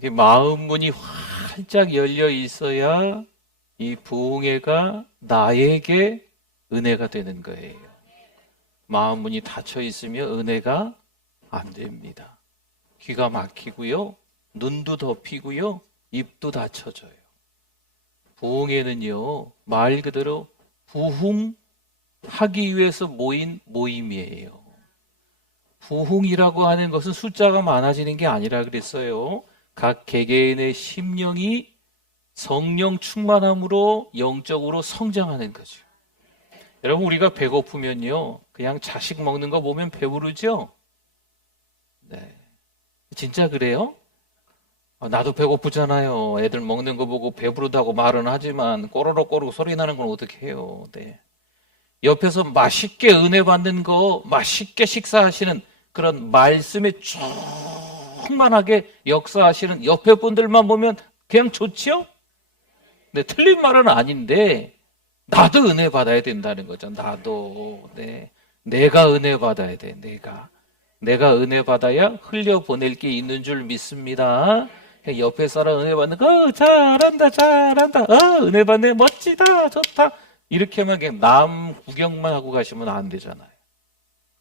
이게 마음 문이 활짝 열려 있어야 이 부흥회가 나에게 은혜가 되는 거예요. 마음 문이 닫혀 있으면 은혜가 안 됩니다. 귀가 막히고요, 눈도 덮이고요, 입도 닫혀져요. 부흥회는요, 말 그대로 부흥하기 위해서 모인 모임이에요. 부흥이라고 하는 것은 숫자가 많아지는 게 아니라 그랬어요. 각 개개인의 심령이 성령 충만함으로 영적으로 성장하는 거죠. 여러분, 우리가 배고프면요, 그냥 자식 먹는 거 보면 배부르죠? 네. 진짜 그래요? 나도 배고프잖아요. 애들 먹는 거 보고 배부르다고 말은 하지만 꼬르륵꼬르륵 소리 나는 건 어떻게 해요? 네. 옆에서 맛있게 은혜 받는 거, 맛있게 식사하시는 그런 말씀에 충만하게 역사하시는 옆에 분들만 보면 그냥 좋지요? 네, 틀린 말은 아닌데 나도 은혜 받아야 된다는 거죠. 나도. 네. 내가 은혜 받아야 돼. 내가 은혜 받아야 흘려보낼 게 있는 줄 믿습니다. 옆에 사람 은혜 받는 거, 잘한다. 은혜 받네, 멋지다, 좋다. 이렇게 하면 그냥 남 구경만 하고 가시면 안 되잖아요.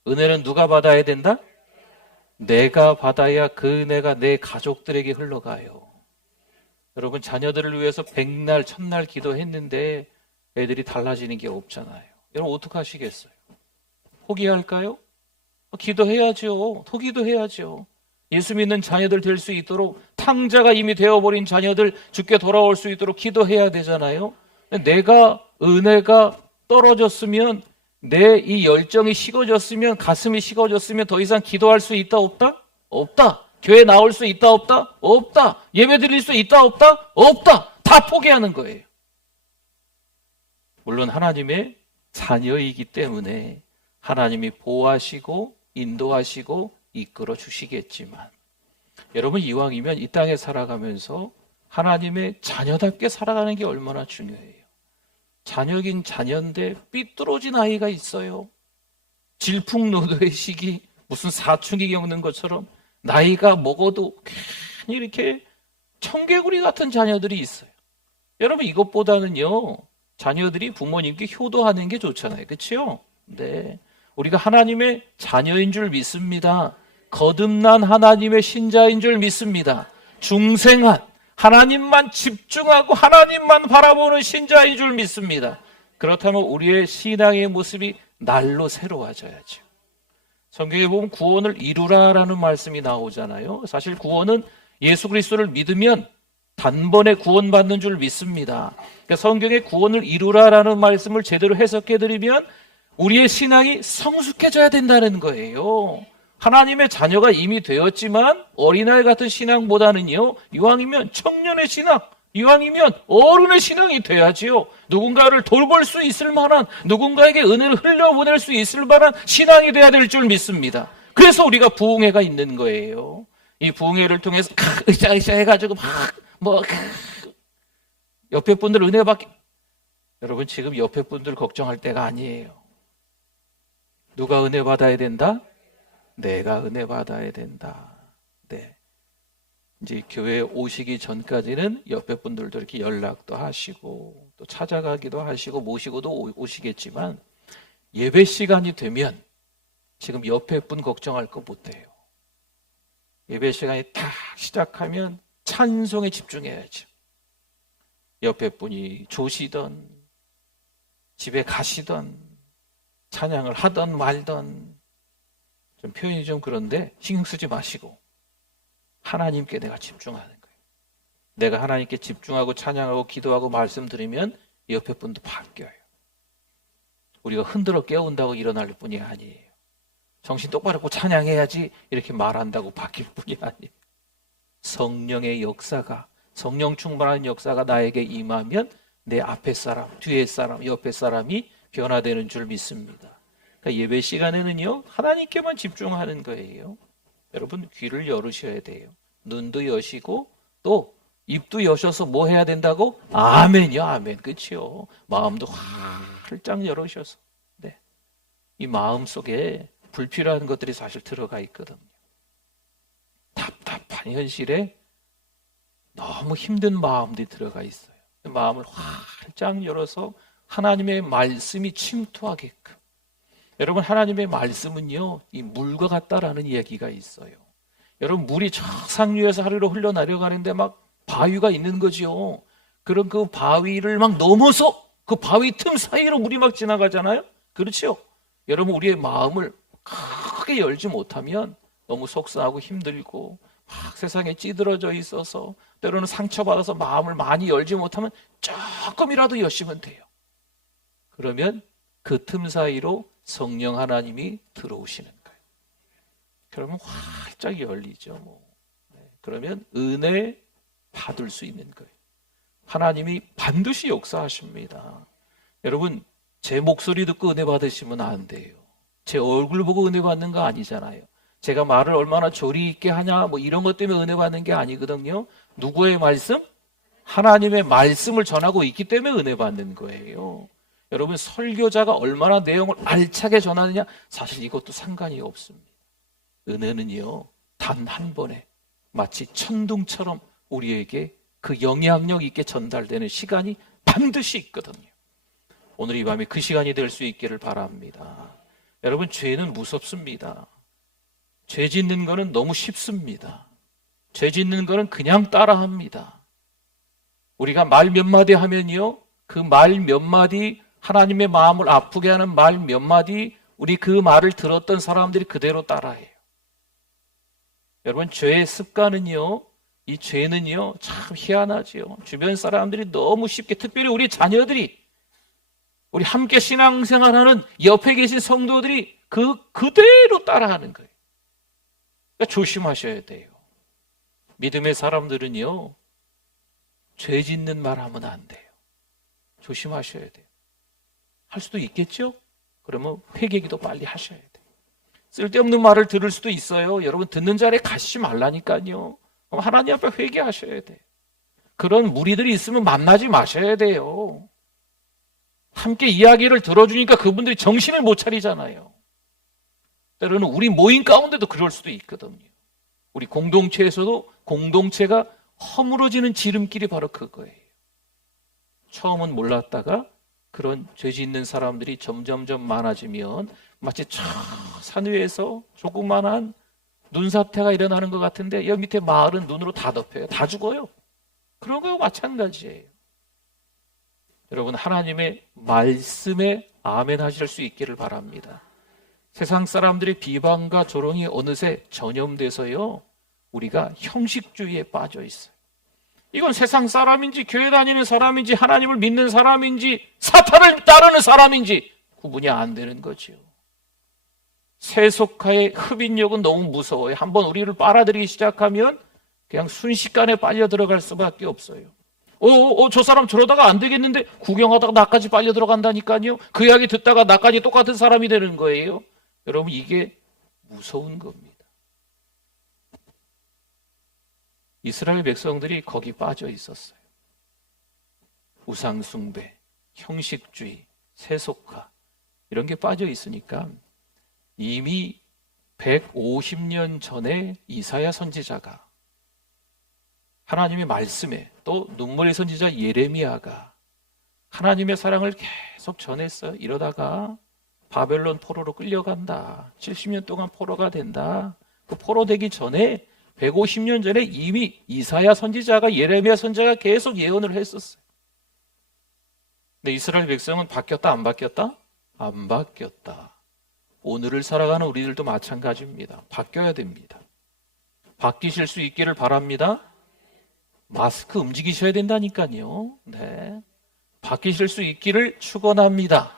은혜는 누가 받아야 된다? 내가 받아야 그 은혜가 내 가족들에게 흘러가요. 여러분, 자녀들을 위해서 백날, 천날 기도했는데 애들이 달라지는 게 없잖아요. 여러분, 어떡하시겠어요? 포기할까요? 기도해야죠. 더 기도해야죠. 예수 믿는 자녀들 될 수 있도록, 탕자가 이미 되어버린 자녀들 주께 돌아올 수 있도록 기도해야 되잖아요. 내가 은혜가 떨어졌으면, 내 이 열정이 식어졌으면, 가슴이 식어졌으면 더 이상 기도할 수 있다 없다? 없다. 교회 나올 수 있다 없다? 없다. 예배 드릴 수 있다 없다? 없다. 다 포기하는 거예요. 물론 하나님의 자녀이기 때문에 하나님이 보호하시고 인도하시고 이끌어 주시겠지만, 여러분, 이왕이면 이 땅에 살아가면서 하나님의 자녀답게 살아가는 게 얼마나 중요해요. 자녀긴 자녀인데 삐뚤어진 아이가 있어요. 질풍노도의 시기, 무슨 사춘기 겪는 것처럼 나이가 먹어도 괜히 이렇게 청개구리 같은 자녀들이 있어요. 여러분, 이것보다는요, 자녀들이 부모님께 효도하는 게 좋잖아요. 그렇죠? 네. 우리가 하나님의 자녀인 줄 믿습니다. 거듭난 하나님의 신자인 줄 믿습니다. 중생한, 하나님만 집중하고 하나님만 바라보는 신자인 줄 믿습니다. 그렇다면 우리의 신앙의 모습이 날로 새로워져야죠. 성경에 보면 구원을 이루라라는 말씀이 나오잖아요. 사실 구원은 예수 그리스도를 믿으면 단번에 구원받는 줄 믿습니다. 그러니까 성경의 구원을 이루라라는 말씀을 제대로 해석해드리면 우리의 신앙이 성숙해져야 된다는 거예요. 하나님의 자녀가 이미 되었지만 어린아이 같은 신앙보다는요, 이왕이면 청년의 신앙, 이왕이면 어른의 신앙이 돼야지요. 누군가를 돌볼 수 있을 만한, 누군가에게 은혜를 흘려보낼 수 있을 만한 신앙이 돼야 될 줄 믿습니다. 그래서 우리가 부흥회가 있는 거예요. 이 부흥회를 통해서 으쌰으쌰 해가지고 옆에 분들 은혜 받기, 여러분, 지금 옆에 분들 걱정할 때가 아니에요. 누가 은혜 받아야 된다? 내가 은혜 받아야 된다. 네. 이제 교회에 오시기 전까지는 옆에 분들도 이렇게 연락도 하시고 또 찾아가기도 하시고 모시고도 오시겠지만, 예배 시간이 되면 지금 옆에 분 걱정할 거 못해요. 예배 시간이 딱 시작하면 찬송에 집중해야죠. 옆에 분이 조시던 집에 가시던 찬양을 하던 말던, 좀 표현이 좀 그런데 신경 쓰지 마시고 하나님께 내가 집중하는 거예요. 내가 하나님께 집중하고 찬양하고 기도하고 말씀드리면 옆에 분도 바뀌어요. 우리가 흔들어 깨운다고 일어날 뿐이 아니에요. 정신 똑바로 잡고 찬양해야지 이렇게 말한다고 바뀔 뿐이 아니에요. 성령의 역사가, 성령 충만한 역사가 나에게 임하면 내 앞에 사람, 뒤에 사람, 옆에 사람이 변화되는 줄 믿습니다. 그러니까 예배 시간에는요, 하나님께만 집중하는 거예요. 여러분, 귀를 열으셔야 돼요. 눈도 여시고 또 입도 여셔서 뭐 해야 된다고? 아멘이요, 아멘. 그렇죠. 마음도 활짝 열으셔서. 네. 이 마음 속에 불필요한 것들이 사실 들어가 있거든요. 답답한 현실에 너무 힘든 마음들이 들어가 있어요. 마음을 활짝 열어서 하나님의 말씀이 침투하게끔. 여러분, 하나님의 말씀은요, 이 물과 같다라는 이야기가 있어요. 여러분, 물이 저 상류에서 하루로 흘러내려가는데 막 바위가 있는 거지요. 그럼 그 바위를 막 넘어서 그 바위 틈 사이로 물이 막 지나가잖아요. 그렇죠? 여러분, 우리의 마음을 크게 열지 못하면 너무 속상하고 힘들고 막 세상에 찌들어져 있어서 때로는 상처받아서 마음을 많이 열지 못하면 조금이라도 여시면 돼요. 그러면 그 틈 사이로 성령 하나님이 들어오시는 거예요. 그러면 활짝 열리죠. 그러면 은혜 받을 수 있는 거예요. 하나님이 반드시 역사하십니다. 여러분, 제 목소리 듣고 은혜 받으시면 안 돼요. 제 얼굴 보고 은혜 받는 거 아니잖아요. 제가 말을 얼마나 조리 있게 하냐 뭐 이런 것 때문에 은혜 받는 게 아니거든요. 누구의 말씀? 하나님의 말씀을 전하고 있기 때문에 은혜 받는 거예요. 여러분, 설교자가 얼마나 내용을 알차게 전하느냐, 사실 이것도 상관이 없습니다. 은혜는요, 단 한 번에 마치 천둥처럼 우리에게 그 영향력 있게 전달되는 시간이 반드시 있거든요. 오늘 이 밤에 그 시간이 될 수 있기를 바랍니다. 여러분, 죄는 무섭습니다. 죄 짓는 거는 너무 쉽습니다. 죄 짓는 거는 그냥 따라합니다. 우리가 말 몇 마디 하면요, 그 말 몇 마디, 하나님의 마음을 아프게 하는 말 몇 마디, 우리 그 말을 들었던 사람들이 그대로 따라해요. 여러분, 죄의 습관은요, 이 죄는요, 참 희한하지요. 주변 사람들이 너무 쉽게, 특별히 우리 자녀들이, 우리 함께 신앙생활하는 옆에 계신 성도들이 그대로 따라하는 거예요. 그러니까 조심하셔야 돼요. 믿음의 사람들은요, 죄 짓는 말 하면 안 돼요. 조심하셔야 돼요. 할 수도 있겠죠? 그러면 회개기도 빨리 하셔야 돼요. 쓸데없는 말을 들을 수도 있어요. 여러분, 듣는 자리에 가시지 말라니까요. 하나님 앞에 회개하셔야 돼요. 그런 무리들이 있으면 만나지 마셔야 돼요. 함께 이야기를 들어주니까 그분들이 정신을 못 차리잖아요. 때로는 우리 모임 가운데도 그럴 수도 있거든요. 우리 공동체에서도 공동체가 허물어지는 지름길이 바로 그거예요. 처음은 몰랐다가 그런 죄 짓는 사람들이 점점점 많아지면 마치 저 산 위에서 조그만한 눈사태가 일어나는 것 같은데 여기 밑에 마을은 눈으로 다 덮여요. 다 죽어요. 그런 거와 마찬가지예요. 여러분, 하나님의 말씀에 아멘 하실 수 있기를 바랍니다. 세상 사람들의 비방과 조롱이 어느새 전염돼서요, 우리가 형식주의에 빠져 있어요. 이건 세상 사람인지 교회 다니는 사람인지 하나님을 믿는 사람인지 사탄을 따르는 사람인지 구분이 안 되는 거죠. 세속화의 흡인력은 너무 무서워요. 한번 우리를 빨아들이기 시작하면 그냥 순식간에 빨려 들어갈 수밖에 없어요. 저 사람 저러다가 안 되겠는데 구경하다가 나까지 빨려 들어간다니까요. 그 이야기 듣다가 나까지 똑같은 사람이 되는 거예요. 여러분, 이게 무서운 겁니다. 이스라엘 백성들이 거기 빠져 있었어요. 우상숭배, 형식주의, 세속화 이런 게 빠져 있으니까 이미 150년 전에 이사야 선지자가 하나님의 말씀에, 또 눈물의 선지자 예레미야가 하나님의 사랑을 계속 전했어요. 이러다가 바벨론 포로로 끌려간다. 70년 동안 포로가 된다. 그 포로 되기 전에 150년 전에 이미 이사야 선지자가, 예레미야 선지자가 계속 예언을 했었어요. 근데 이스라엘 백성은 바뀌었다, 안 바뀌었다? 안 바뀌었다. 오늘을 살아가는 우리들도 마찬가지입니다. 바뀌어야 됩니다. 바뀌실 수 있기를 바랍니다. 마스크 움직이셔야 된다니까요. 네. 바뀌실 수 있기를 축원합니다.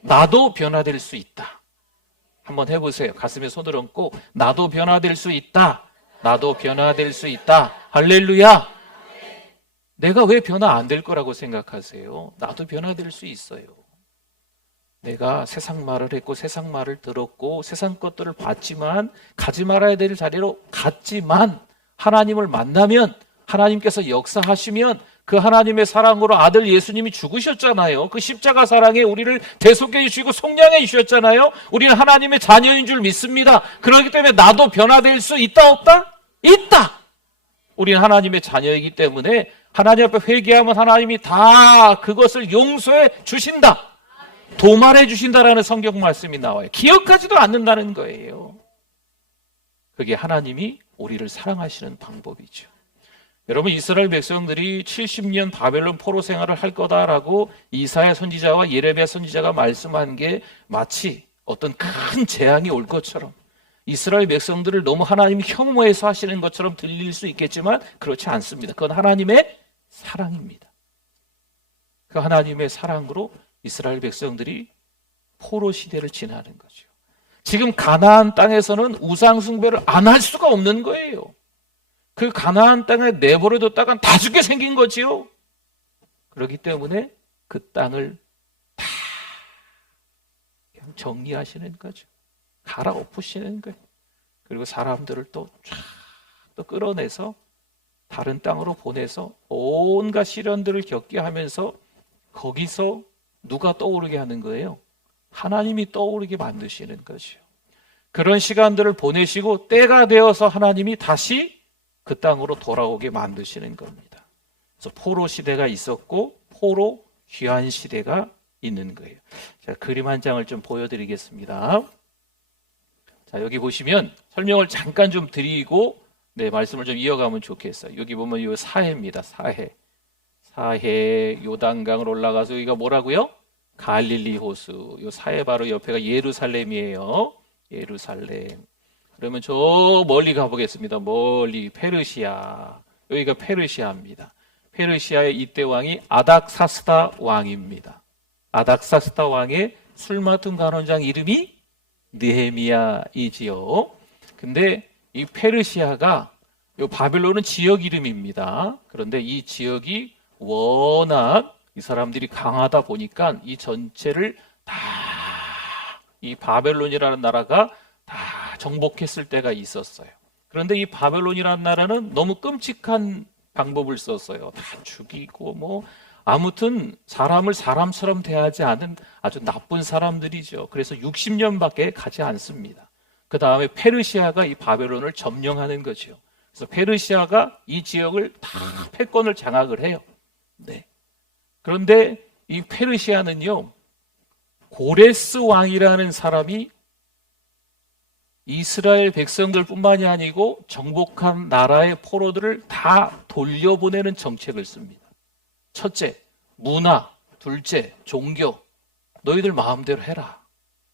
나도 변화될 수 있다. 한번 해보세요. 가슴에 손을 얹고 나도 변화될 수 있다. 나도 변화될 수 있다. 할렐루야. 내가 왜 변화 안 될 거라고 생각하세요? 나도 변화될 수 있어요. 내가 세상 말을 했고 세상 말을 들었고 세상 것들을 봤지만 가지 말아야 될 자리로 갔지만 하나님을 만나면 하나님께서 역사하시면 그 하나님의 사랑으로 아들 예수님이 죽으셨잖아요. 그 십자가 사랑에 우리를 대속해 주시고 속량해 주셨잖아요. 우리는 하나님의 자녀인 줄 믿습니다. 그렇기 때문에 나도 변화될 수 있다 없다? 있다. 우리는 하나님의 자녀이기 때문에 하나님 앞에 회개하면 하나님이 다 그것을 용서해 주신다, 도말해 주신다라는 성경 말씀이 나와요. 기억하지도 않는다는 거예요. 그게 하나님이 우리를 사랑하시는 방법이죠. 여러분, 이스라엘 백성들이 70년 바벨론 포로 생활을 할 거다라고 이사야 선지자와 예레미야 선지자가 말씀한 게 마치 어떤 큰 재앙이 올 것처럼, 이스라엘 백성들을 너무 하나님이 혐오해서 하시는 것처럼 들릴 수 있겠지만 그렇지 않습니다. 그건 하나님의 사랑입니다. 그 하나님의 사랑으로 이스라엘 백성들이 포로 시대를 지나는 거죠. 지금 가나안 땅에서는 우상 숭배를 안 할 수가 없는 거예요. 그 가나안 땅에 내버려뒀다간 다 죽게 생긴 거지요. 그렇기 때문에 그 땅을 다 그냥 정리하시는 거죠. 갈아엎으시는 거예요. 그리고 사람들을 또 끌어내서 다른 땅으로 보내서 온갖 시련들을 겪게 하면서 거기서 누가 떠오르게 하는 거예요? 하나님이 떠오르게 만드시는 거죠. 그런 시간들을 보내시고 때가 되어서 하나님이 다시 그 땅으로 돌아오게 만드시는 겁니다. 그래서 포로 시대가 있었고 포로 귀환 시대가 있는 거예요. 자, 그림 한 장을 좀 보여드리겠습니다. 자, 여기 보시면 설명을 잠깐 좀 드리고 말씀을 좀 이어가면 좋겠어요. 여기 보면 이 사해입니다. 사해 요단강을 올라가서 여기가 뭐라고요? 갈릴리 호수. 이 사해 바로 옆에가 예루살렘이에요. 예루살렘. 그러면 저 멀리 가보겠습니다. 멀리 페르시아. 여기가 페르시아입니다. 페르시아의 이때 왕이 아닥사스다 왕입니다. 아닥사스다 왕의 술 맡은 간원장 이름이 느헤미야이지요. 근데 이 페르시아가, 이 바벨론은 지역 이름입니다. 그런데 이 지역이 워낙 이 사람들이 강하다 보니까 이 전체를 다 이 바벨론이라는 나라가 다 정복했을 때가 있었어요. 그런데 이 바벨론이라는 나라는 너무 끔찍한 방법을 썼어요. 다 죽이고 아무튼 사람을 사람처럼 대하지 않은 아주 나쁜 사람들이죠. 그래서 60년밖에 가지 않습니다. 그 다음에 페르시아가 이 바벨론을 점령하는 거죠. 그래서 페르시아가 이 지역을 다 패권을 장악을 해요. 그런데 이 페르시아는요, 고레스 왕이라는 사람이 이스라엘 백성들뿐만이 아니고 정복한 나라의 포로들을 다 돌려보내는 정책을 씁니다. 첫째, 문화. 둘째, 종교. 너희들 마음대로 해라.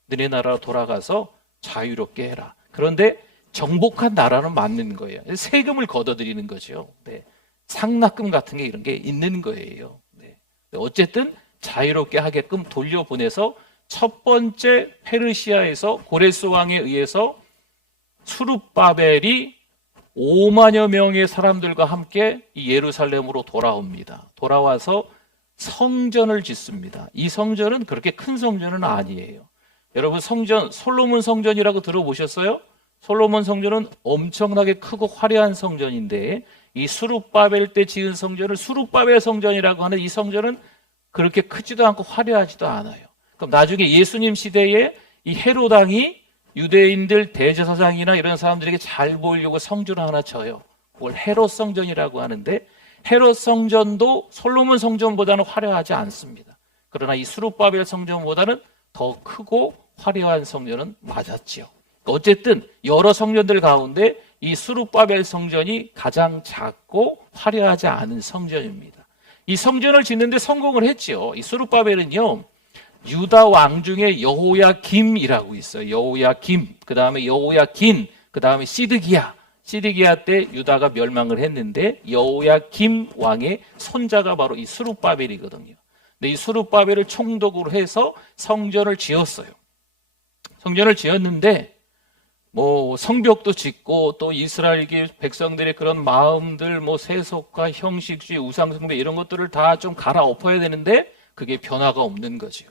너네 나라로 돌아가서 자유롭게 해라. 그런데 정복한 나라는 맞는 거예요. 세금을 걷어들이는 거죠. 상납금 같은 게 이런 게 있는 거예요. 어쨌든 자유롭게 하게끔 돌려보내서 첫 번째 페르시아에서 고레스 왕에 의해서 수룹바벨이 5만여 명의 사람들과 함께 이 예루살렘으로 돌아옵니다. 돌아와서 성전을 짓습니다. 이 성전은 그렇게 큰 성전은 아니에요. 여러분, 성전, 솔로몬 성전이라고 들어보셨어요? 솔로몬 성전은 엄청나게 크고 화려한 성전인데 이 수룹바벨 때 지은 성전을 수룹바벨 성전이라고 하는 이 성전은 그렇게 크지도 않고 화려하지도 않아요. 그럼 나중에 예수님 시대에 이 헤롯 왕이 유대인들 대제사장이나 이런 사람들에게 잘 보이려고 성전을 하나 져요. 그걸 헤롯 성전이라고 하는데 헤롯 성전도 솔로몬 성전보다는 화려하지 않습니다. 그러나 이 수룹바벨 성전보다는 더 크고 화려한 성전은 맞았지요. 어쨌든 여러 성전들 가운데 이 수룹바벨 성전이 가장 작고 화려하지 않은 성전입니다. 이 성전을 짓는데 성공을 했지요. 이 수룹바벨은요, 유다 왕 중에 여호야김이라고 있어요. 여호야김, 그 다음에 여호야긴, 그 다음에 시드기야. 시드기야 때 유다가 멸망을 했는데 여호야김 왕의 손자가 바로 이 수룹바벨이거든요. 근데 이 수룹바벨을 총독으로 해서 성전을 지었어요. 성전을 지었는데 성벽도 짓고 또 이스라엘 백성들의 그런 마음들, 세속과 형식주의, 우상숭배 이런 것들을 다 좀 갈아엎어야 되는데 그게 변화가 없는 거죠.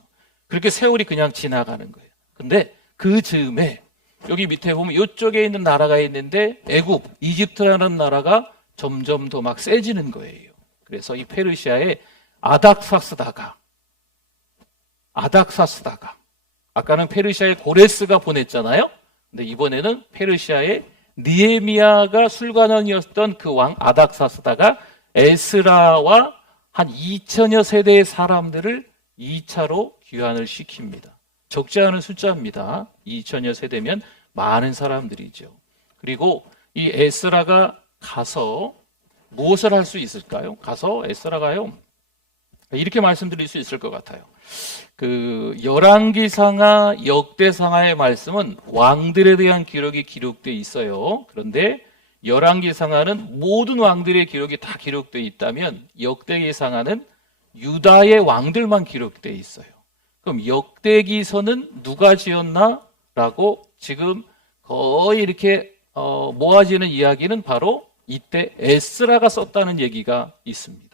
그렇게 세월이 그냥 지나가는 거예요. 근데 그 즈음에 여기 밑에 보면 이쪽에 있는 나라가 있는데 애굽, 이집트라는 나라가 점점 더 막 세지는 거예요. 그래서 이 페르시아의 아닥사스다가 아까는 페르시아의 고레스가 보냈잖아요. 근데 이번에는 페르시아의 느헤미야가 술관원이었던 그 왕 아닥사스다가 에스라와 한 2천여 세대의 사람들을 2차로 귀환을 시킵니다. 적지 않은 숫자입니다. 2천여 세대면 많은 사람들이죠. 그리고 이 에스라가 가서 무엇을 할 수 있을까요? 가서 에스라가요, 이렇게 말씀드릴 수 있을 것 같아요. 그 열왕기상하, 역대상하의 말씀은 왕들에 대한 기록이 기록되어 있어요. 그런데 열왕기상하는 모든 왕들의 기록이 다 기록되어 있다면 역대기상하는 유다의 왕들만 기록되어 있어요. 그럼 역대기서는 누가 지었나? 라고 지금 거의 이렇게 모아지는 이야기는 바로 이때 에스라가 썼다는 얘기가 있습니다.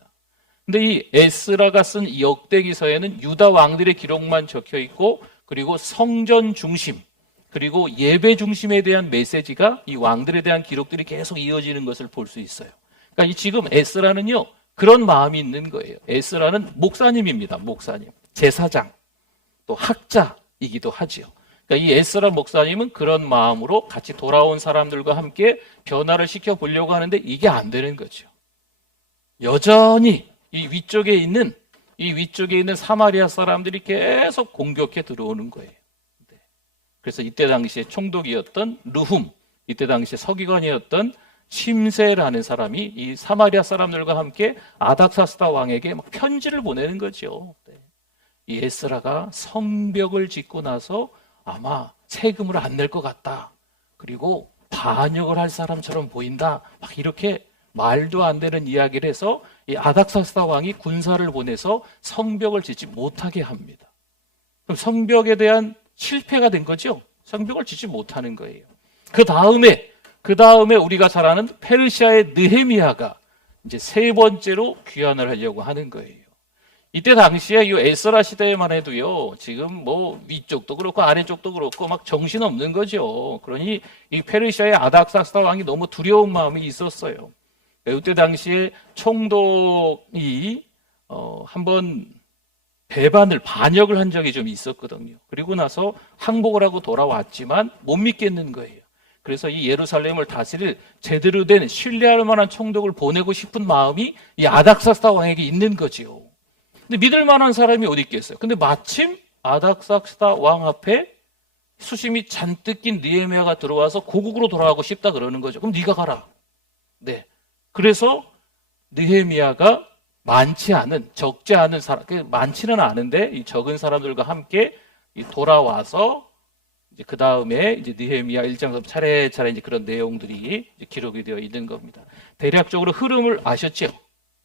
근데 이 에스라가 쓴 이 역대기서에는 유다 왕들의 기록만 적혀 있고, 그리고 성전 중심, 그리고 예배 중심에 대한 메시지가 이 왕들에 대한 기록들이 계속 이어지는 것을 볼 수 있어요. 그러니까 이 지금 에스라는요, 그런 마음이 있는 거예요. 에스라는 목사님입니다. 목사님, 제사장, 또 학자이기도 하지요. 그러니까 이 에스라 목사님은 그런 마음으로 같이 돌아온 사람들과 함께 변화를 시켜보려고 하는데 이게 안 되는 거죠. 여전히 이 위쪽에 있는 사마리아 사람들이 계속 공격해 들어오는 거예요. 그래서 이때 당시에 총독이었던 르훔, 이때 당시에 서기관이었던 심세라는 사람이 이 사마리아 사람들과 함께 아닥사스다 왕에게 막 편지를 보내는 거죠. 이 에스라가 성벽을 짓고 나서 아마 세금을 안 낼 것 같다. 그리고 반역을 할 사람처럼 보인다. 막 이렇게 말도 안 되는 이야기를 해서 이 아닥사스다 왕이 군사를 보내서 성벽을 짓지 못하게 합니다. 그럼 성벽에 대한 실패가 된 거죠. 성벽을 짓지 못하는 거예요. 그 다음에 우리가 잘 아는 페르시아의 느헤미야가 이제 세 번째로 귀환을 하려고 하는 거예요. 이때 당시에 이 에스라 시대에만 해도요, 지금 뭐 위쪽도 그렇고 아래쪽도 그렇고 막 정신없는 거죠. 그러니 이 페르시아의 아닥사스다 왕이 너무 두려운 마음이 있었어요. 이때 당시에 총독이 한번 반역을 한 적이 좀 있었거든요. 그리고 나서 항복을 하고 돌아왔지만 못 믿겠는 거예요. 그래서 이 예루살렘을 다스릴 제대로 된 신뢰할 만한 총독을 보내고 싶은 마음이 이 아닥사스다 왕에게 있는 거지요. 근데 믿을 만한 사람이 어디 있겠어요? 근데 마침 아닥사스다 왕 앞에 수심이 잔뜩 낀 느헤미야가 들어와서 고국으로 돌아가고 싶다 그러는 거죠. 그럼 네가 가라. 네. 그래서 느헤미야가 적지 않은 사람, 많지는 않은데 이 적은 사람들과 함께 돌아와서 이제 그 다음에 이제 느헤미야 1장부터 차례차례 이제 그런 내용들이 이제 기록이 되어 있는 겁니다. 대략적으로 흐름을 아셨죠?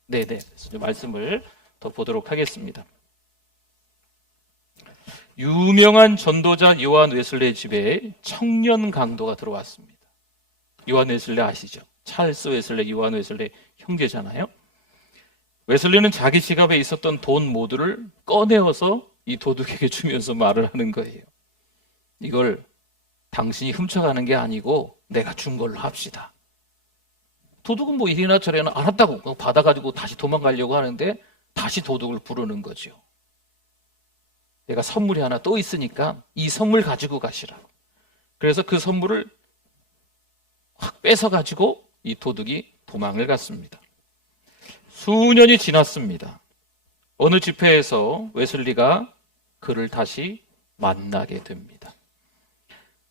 네네. 그래서 말씀을 더 보도록 하겠습니다. 유명한 전도자 요한 웨슬레의 집에 청년 강도가 들어왔습니다. 요한 웨슬레 아시죠? 찰스 웨슬레, 요한 웨슬레 형제잖아요. 웨슬레는 자기 지갑에 있었던 돈 모두를 꺼내어서 이 도둑에게 주면서 말을 하는 거예요. 이걸 당신이 훔쳐가는 게 아니고 내가 준 걸로 합시다. 도둑은 뭐 이리나 저리나 알았다고 받아가지고 다시 도망가려고 하는데 다시 도둑을 부르는 거죠. 내가 선물이 하나 또 있으니까 이 선물 가지고 가시라고. 그래서 그 선물을 확 뺏어가지고 이 도둑이 도망을 갔습니다. 수년이 지났습니다. 어느 집회에서 웨슬리가 그를 다시 만나게 됩니다.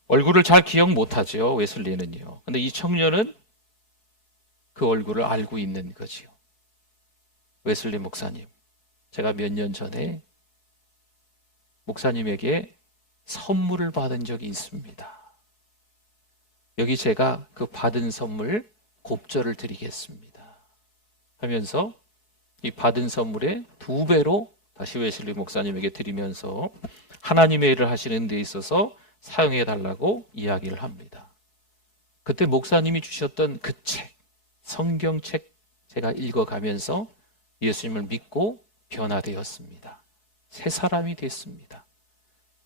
얼굴을 잘 기억 못하죠, 웨슬리는요. 근데 이 청년은 그 얼굴을 알고 있는 거지요. 웨슬리 목사님, 제가 몇 년 전에 목사님에게 선물을 받은 적이 있습니다. 여기 제가 그 받은 선물 곱절을 드리겠습니다. 하면서 이 받은 선물의 2배로 다시 웨슬리 목사님에게 드리면서 하나님의 일을 하시는 데 있어서 사용해 달라고 이야기를 합니다. 그때 목사님이 주셨던 그 책, 성경책 제가 읽어가면서 예수님을 믿고 변화되었습니다. 새 사람이 됐습니다.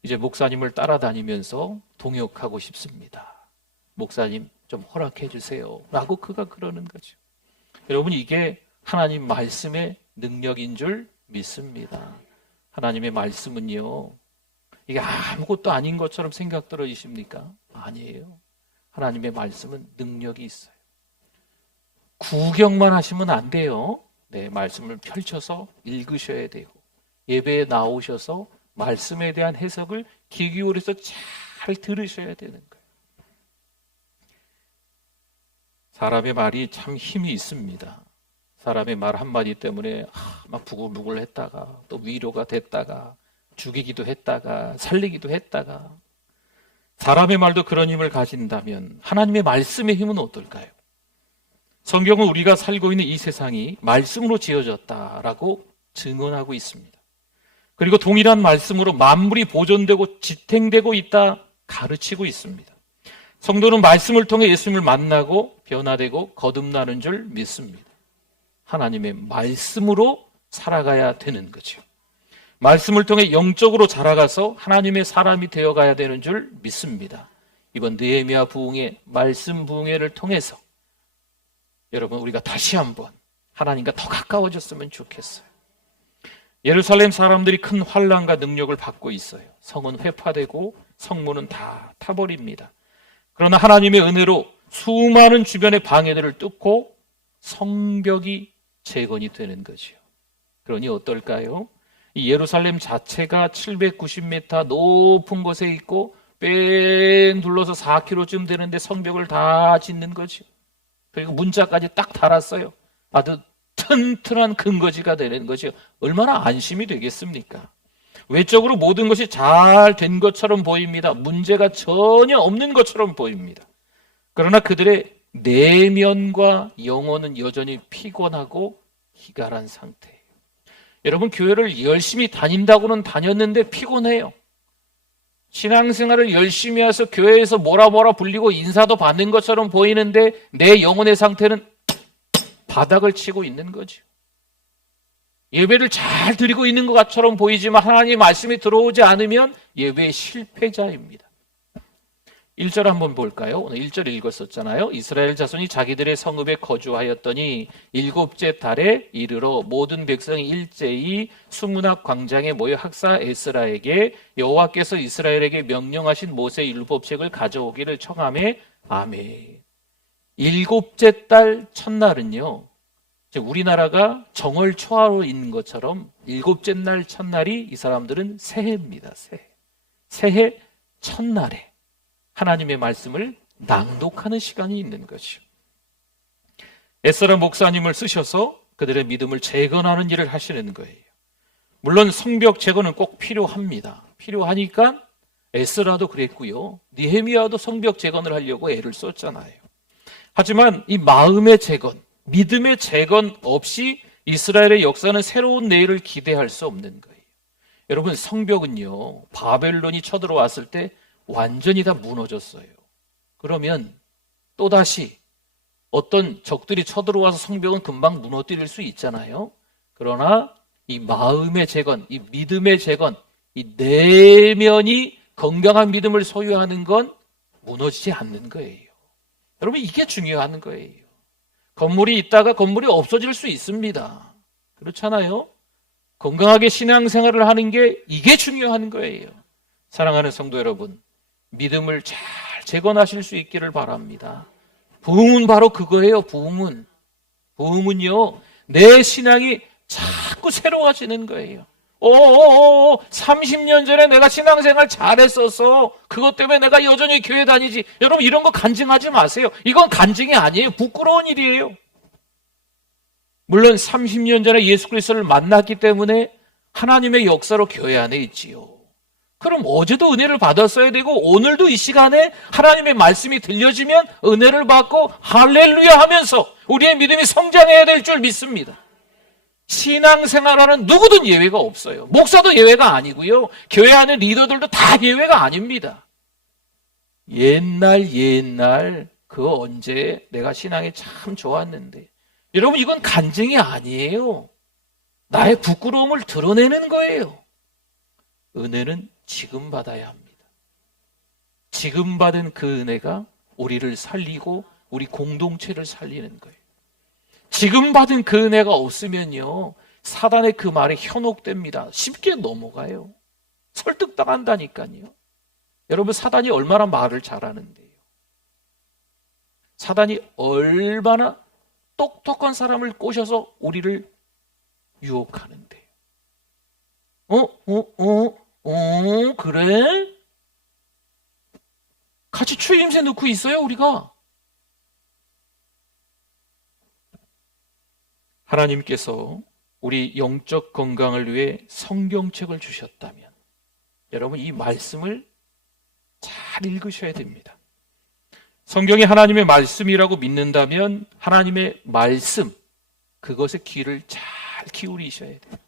이제 목사님을 따라다니면서 동역하고 싶습니다. 목사님 좀 허락해 주세요. 라고 그가 그러는 거죠. 여러분, 이게 하나님 말씀의 능력인 줄 믿습니다. 하나님의 말씀은요, 이게 아무것도 아닌 것처럼 생각 들어지십니까? 아니에요. 하나님의 말씀은 능력이 있어요. 구경만 하시면 안 돼요. 네, 말씀을 펼쳐서 읽으셔야 되고 예배에 나오셔서 말씀에 대한 해석을 귀 기울여서 잘 들으셔야 되는 거예요. 사람의 말이 참 힘이 있습니다. 사람의 말 한마디 때문에 막 부글부글 했다가 또 위로가 됐다가 죽이기도 했다가 살리기도 했다가, 사람의 말도 그런 힘을 가진다면 하나님의 말씀의 힘은 어떨까요? 성경은 우리가 살고 있는 이 세상이 말씀으로 지어졌다라고 증언하고 있습니다. 그리고 동일한 말씀으로 만물이 보존되고 지탱되고 있다 가르치고 있습니다. 성도는 말씀을 통해 예수님을 만나고 변화되고 거듭나는 줄 믿습니다. 하나님의 말씀으로 살아가야 되는 거죠. 말씀을 통해 영적으로 자라가서 하나님의 사람이 되어가야 되는 줄 믿습니다. 이번 느헤미야 부흥회, 말씀 부흥회를 통해서 여러분, 우리가 다시 한번 하나님과 더 가까워졌으면 좋겠어요. 예루살렘 사람들이 큰 환난과 능력을 받고 있어요. 성은 회파되고 성문은 다 타버립니다. 그러나 하나님의 은혜로 수많은 주변의 방해들을 뚫고 성벽이 재건이 되는 거죠. 그러니 어떨까요? 이 예루살렘 자체가 790m 높은 곳에 있고 뺑 둘러서 4km쯤 되는데 성벽을 다 짓는 거죠. 그리고 문자까지 딱 달았어요. 아주 튼튼한 근거지가 되는 거죠. 얼마나 안심이 되겠습니까? 외적으로 모든 것이 잘 된 것처럼 보입니다. 문제가 전혀 없는 것처럼 보입니다. 그러나 그들의 내면과 영혼은 여전히 피곤하고 기갈한 상태예요. 여러분, 교회를 열심히 다닌다고는 다녔는데 피곤해요. 신앙생활을 열심히 해서 교회에서 뭐라 불리고 인사도 받는 것처럼 보이는데 내 영혼의 상태는 바닥을 치고 있는 거죠. 예배를 잘 드리고 있는 것처럼 보이지만 하나님의 말씀이 들어오지 않으면 예배의 실패자입니다. 1절 한번 볼까요? 오늘 1절 읽었었잖아요. 이스라엘 자손이 자기들의 성읍에 거주하였더니 7째 달에 이르러 모든 백성이 일제히 수문학 광장에 모여 학사 에스라에게 여호와께서 이스라엘에게 명령하신 모세 율법책을 가져오기를 청하매 아멘. 7째 달 첫날은요, 우리나라가 정월 초하로 있는 것처럼 7째 날 첫날이 이 사람들은 새해입니다. 새해 첫날에 하나님의 말씀을 낭독하는 시간이 있는 것이죠. 에스라 목사님을 쓰셔서 그들의 믿음을 재건하는 일을 하시는 거예요. 물론 성벽 재건은 꼭 필요합니다. 필요하니까 에스라도 그랬고요. 느헤미야도 성벽 재건을 하려고 애를 썼잖아요. 하지만 이 마음의 재건, 믿음의 재건 없이 이스라엘의 역사는 새로운 내일을 기대할 수 없는 거예요. 여러분, 성벽은요, 바벨론이 쳐들어왔을 때 완전히 다 무너졌어요. 그러면 또다시 어떤 적들이 쳐들어와서 성벽은 금방 무너뜨릴 수 있잖아요. 그러나 이 마음의 재건, 이 믿음의 재건, 이 내면이 건강한 믿음을 소유하는 건 무너지지 않는 거예요. 여러분, 이게 중요한 거예요. 건물이 있다가 건물이 없어질 수 있습니다. 그렇잖아요? 건강하게 신앙생활을 하는 게 이게 중요한 거예요. 사랑하는 성도 여러분, 믿음을 잘 재건하실 수 있기를 바랍니다. 부흥은 바로 그거예요. 부흥은요, 내 신앙이 자꾸 새로워지는 거예요. 30년 전에 내가 신앙생활 잘했어서 그것 때문에 내가 여전히 교회 다니지. 여러분, 이런 거 간증하지 마세요. 이건 간증이 아니에요. 부끄러운 일이에요. 물론 30년 전에 예수 그리스도를 만났기 때문에 하나님의 역사로 교회 안에 있지요. 그럼 어제도 은혜를 받았어야 되고 오늘도 이 시간에 하나님의 말씀이 들려지면 은혜를 받고 할렐루야 하면서 우리의 믿음이 성장해야 될 줄 믿습니다. 신앙생활하는 누구든 예외가 없어요. 목사도 예외가 아니고요. 교회 안에 리더들도 다 예외가 아닙니다. 옛날 그 언제 내가 신앙이 참 좋았는데. 여러분, 이건 간증이 아니에요. 나의 부끄러움을 드러내는 거예요. 은혜는 지금 받아야 합니다. 지금 받은 그 은혜가 우리를 살리고 우리 공동체를 살리는 거예요. 지금 받은 그 은혜가 없으면요, 사단의 그 말에 현혹됩니다. 쉽게 넘어가요. 설득당한다니까요. 여러분, 사단이 얼마나 말을 잘하는데요. 사단이 얼마나 똑똑한 사람을 꼬셔서 우리를 유혹하는데. 그래? 같이 추임새 넣고 있어요, 우리가. 하나님께서 우리 영적 건강을 위해 성경책을 주셨다면 여러분 이 말씀을 잘 읽으셔야 됩니다. 성경이 하나님의 말씀이라고 믿는다면 하나님의 말씀, 그것에 귀를 잘 기울이셔야 돼요.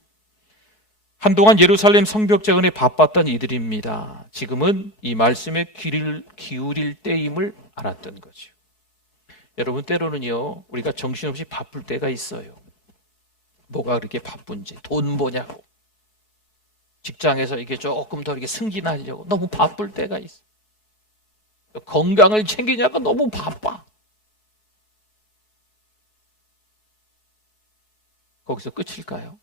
한동안 예루살렘 성벽재건에 바빴던 이들입니다. 지금은 이 말씀에 귀를 기울일 때임을 알았던 거죠. 여러분 때로는요, 우리가 정신없이 바쁠 때가 있어요. 뭐가 그렇게 바쁜지, 돈 버냐고, 직장에서 이게 조금 더 이렇게 승진하려고 너무 바쁠 때가 있어. 건강을 챙기냐고 너무 바빠. 거기서 끝일까요?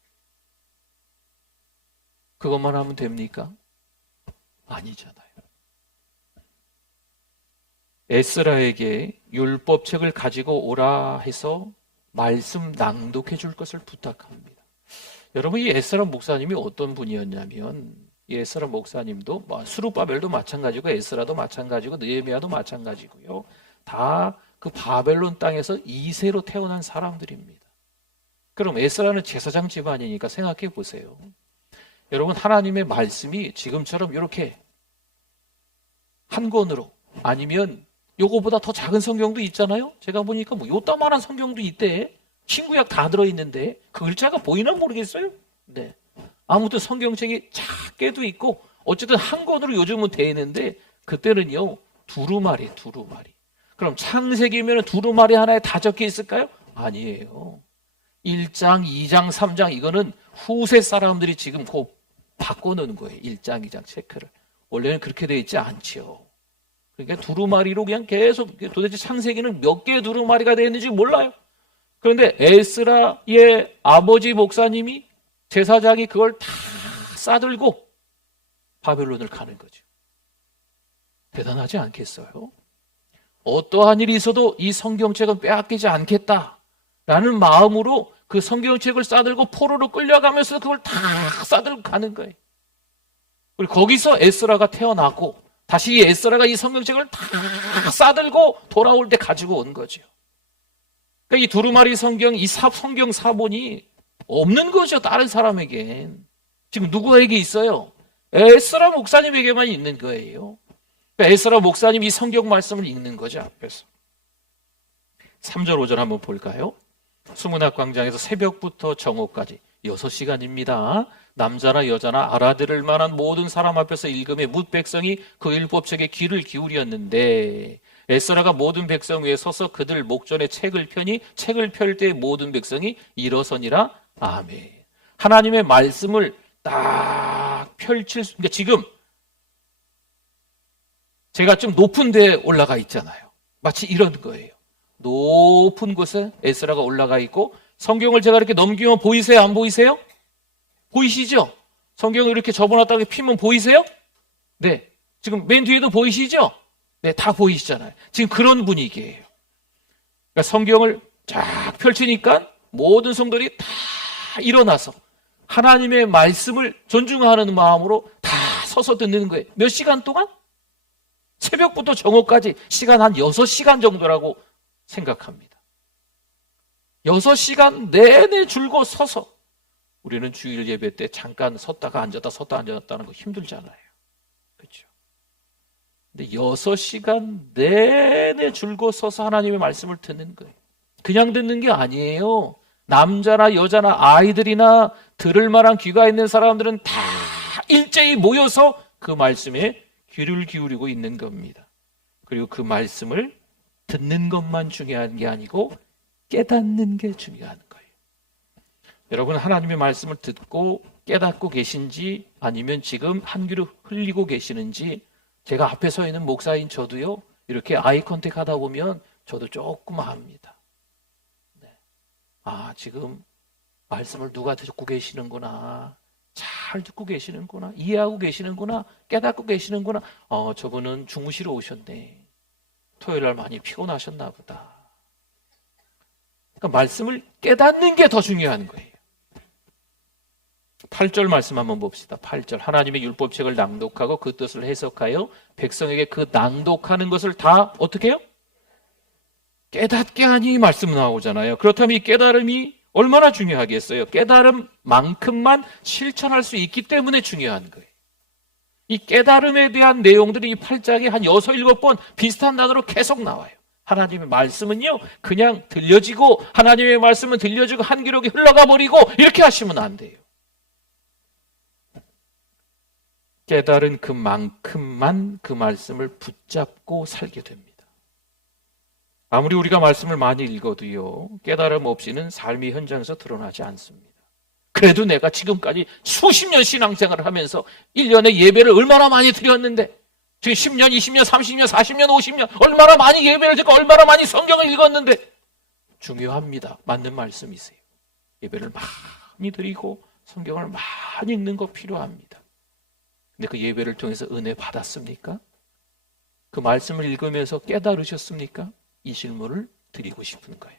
그것만 하면 됩니까? 아니잖아요. 에스라에게 율법책을 가지고 오라 해서 말씀 낭독해 줄 것을 부탁합니다. 여러분 이 에스라 목사님이 어떤 분이었냐면 이 에스라 목사님도 스룹바벨도 마찬가지고 에스라도 마찬가지고 느헤미야도 마찬가지고요. 다 그 바벨론 땅에서 2세로 태어난 사람들입니다. 그럼 에스라는 제사장 집안이니까 생각해 보세요. 여러분 하나님의 말씀이 지금처럼 이렇게 한 권으로 아니면 요거보다 더 작은 성경도 있잖아요. 제가 보니까 뭐 요따만한 성경도 있대. 신구약 다 들어있는데 그 글자가 보이나 모르겠어요. 네. 아무튼 성경책이 작게도 있고 어쨌든 한 권으로 요즘은 돼 있는데 그때는요 두루마리. 그럼 창세기면 두루마리 하나에 다 적혀 있을까요? 아니에요. 1장, 2장, 3장 이거는 후세 사람들이 지금 곧 바꿔놓은 거예요. 1장, 2장 체크를. 원래는 그렇게 돼 있지 않지요. 그러니까 두루마리로 그냥 계속 도대체 창세기는 몇 개의 두루마리가 되어 있는지 몰라요. 그런데 에스라의 아버지 목사님이 제사장이 그걸 다 싸들고 바벨론을 가는 거죠. 대단하지 않겠어요? 어떠한 일이 있어도 이 성경책은 빼앗기지 않겠다라는 마음으로 그 성경책을 싸들고 포로로 끌려가면서 그걸 다 싸들고 가는 거예요. 그리고 거기서 에스라가 태어나고 다시 이 에스라가 이 성경책을 다 싸들고 돌아올 때 가지고 온 거죠. 그러니까 이 두루마리 성경, 이 성경 사본이 없는 거죠. 다른 사람에겐. 지금 누구에게 있어요? 에스라 목사님에게만 있는 거예요. 그러니까 에스라 목사님이 이 성경 말씀을 읽는 거죠. 앞에서 3절 5절 한번 볼까요? 수문학 광장에서 새벽부터 정오까지 6시간입니다. 남자나 여자나 알아들을 만한 모든 사람 앞에서 읽음에 뭇 백성이 그 율법책에 귀를 기울였는데 에스라가 모든 백성 위에 서서 그들 목전에 책을 펴니 책을 펼 때 모든 백성이 일어서니라. 아멘. 하나님의 말씀을 딱 그러니까 지금 제가 좀 높은 데에 올라가 있잖아요. 마치 이런 거예요. 높은 곳에 에스라가 올라가 있고 성경을 제가 이렇게 넘기면 보이세요? 안 보이세요? 보이시죠? 성경을 이렇게 접어놨다가 피면 보이세요? 네. 지금 맨 뒤에도 보이시죠? 네, 다 보이시잖아요. 지금 그런 분위기예요. 그러니까 성경을 쫙 펼치니까 모든 성도들이 다 일어나서 하나님의 말씀을 존중하는 마음으로 다 서서 듣는 거예요. 몇 시간 동안? 새벽부터 정오까지 시간 한 6시간 정도라고 생각합니다. 6시간 내내 줄고 서서 우리는 주일 예배 때 잠깐 섰다가 앉았다 앉았다는 거 힘들잖아요. 그렇죠? 근데 6시간 내내 줄고 서서 하나님의 말씀을 듣는 거예요. 그냥 듣는 게 아니에요. 남자나 여자나 아이들이나 들을 만한 귀가 있는 사람들은 다 일제히 모여서 그 말씀에 귀를 기울이고 있는 겁니다. 그리고 그 말씀을 듣는 것만 중요한 게 아니고 깨닫는 게 중요한 거예요. 여러분 하나님의 말씀을 듣고 깨닫고 계신지 아니면 지금 한 귀로 흘리고 계시는지 제가 앞에 서 있는 목사인 저도요 이렇게 아이 컨택 하다 보면 저도 조금 압니다. 네. 아 지금 말씀을 누가 듣고 계시는구나. 잘 듣고 계시는구나. 이해하고 계시는구나. 깨닫고 계시는구나. 저분은 주무시러 오셨네. 토요일 날 많이 피곤하셨나 보다. 그러니까 말씀을 깨닫는 게 더 중요한 거예요. 8절 말씀 한번 봅시다. 8절. 하나님의 율법책을 낭독하고 그 뜻을 해석하여 백성에게 그 낭독하는 것을 다 어떻게 해요? 깨닫게 하니 말씀 나오잖아요. 그렇다면 이 깨달음이 얼마나 중요하겠어요? 깨달음만큼만 실천할 수 있기 때문에 중요한 거예요. 이 깨달음에 대한 내용들이 이 8장에 한 6, 7번 비슷한 단어로 계속 나와요. 하나님의 말씀은요, 그냥 들려지고, 하나님의 말씀은 들려지고 한 기록이 흘러가 버리고 이렇게 하시면 안 돼요. 깨달은 그만큼만 그 말씀을 붙잡고 살게 됩니다. 아무리 우리가 말씀을 많이 읽어도요, 깨달음 없이는 삶의 현장에서 드러나지 않습니다. 그래도 내가 지금까지 수십 년 신앙생활을 하면서 1년에 예배를 얼마나 많이 드렸는데, 지금 10년, 20년, 30년, 40년, 50년 얼마나 많이 예배를 드리고 얼마나 많이 성경을 읽었는데, 중요합니다. 맞는 말씀이세요. 예배를 많이 드리고 성경을 많이 읽는 거 필요합니다. 근데 그 예배를 통해서 은혜 받았습니까? 그 말씀을 읽으면서 깨달으셨습니까? 이 질문을 드리고 싶은 거예요.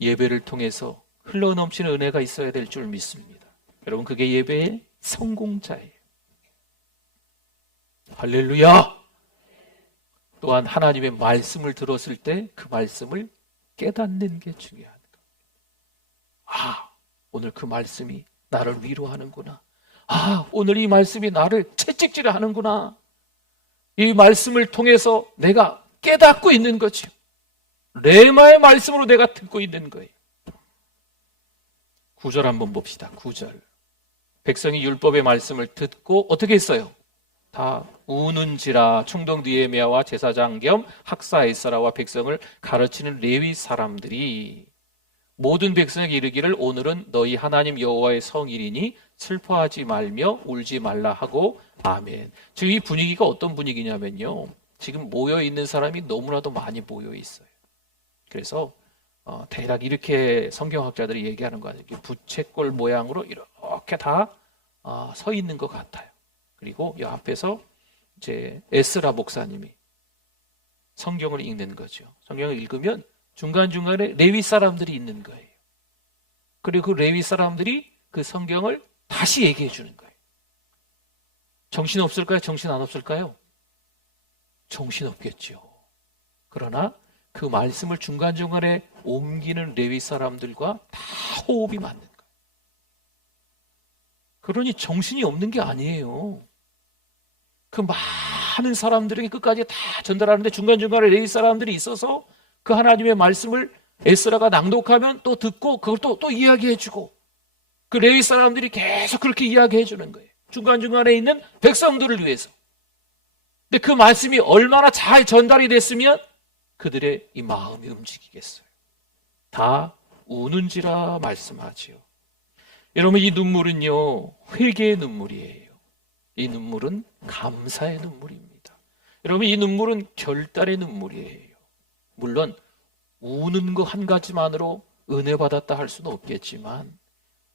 예배를 통해서 흘러넘치는 은혜가 있어야 될 줄 믿습니다. 여러분, 그게 예배의 성공자예요. 할렐루야! 또한 하나님의 말씀을 들었을 때 그 말씀을 깨닫는 게 중요한 거예요. 아, 오늘 그 말씀이 나를 위로하는구나. 아, 오늘 이 말씀이 나를 채찍질을 하는구나. 이 말씀을 통해서 내가 깨닫고 있는 거죠. 레마의 말씀으로 내가 듣고 있는 거예요. 9절 한번 봅시다. 9절. 백성이 율법의 말씀을 듣고 어떻게 했어요? 다 우는지라. 충동 느헤미야와 제사장 겸 학사 에스라와 백성을 가르치는 레위 사람들이 모든 백성에게 이르기를 오늘은 너희 하나님 여호와의 성일이니 슬퍼하지 말며 울지 말라 하고 아멘. 지금 이 분위기가 어떤 분위기냐면요, 지금 모여있는 사람이 너무나도 많이 모여있어요. 그래서 대략 이렇게 성경학자들이 얘기하는 거 아니에요. 부채꼴 모양으로 이렇게 다 서 있는 것 같아요. 그리고 이 앞에서 이제 에스라 목사님이 성경을 읽는 거죠. 성경을 읽으면 중간중간에 레위 사람들이 있는 거예요. 그리고 그 레위 사람들이 그 성경을 다시 얘기해 주는 거예요. 정신 없을까요? 정신 안 없을까요? 정신 없겠죠. 그러나 그 말씀을 중간중간에 옮기는 레위 사람들과 다 호흡이 맞는 거예요. 그러니 정신이 없는 게 아니에요. 그 많은 사람들에게 끝까지 다 전달하는데 중간중간에 레위 사람들이 있어서 그 하나님의 말씀을 에스라가 낭독하면 또 듣고 그걸 또 이야기해주고, 그 레위 사람들이 계속 그렇게 이야기해주는 거예요. 중간중간에 있는 백성들을 위해서. 근데 그 말씀이 얼마나 잘 전달이 됐으면 그들의 이 마음이 움직이겠어요. 다 우는지라 말씀하지요. 여러분, 이 눈물은요, 회개의 눈물이에요. 이 눈물은 감사의 눈물입니다. 여러분, 이 눈물은 결단의 눈물이에요. 물론 우는 거 한 가지만으로 은혜 받았다 할 수는 없겠지만,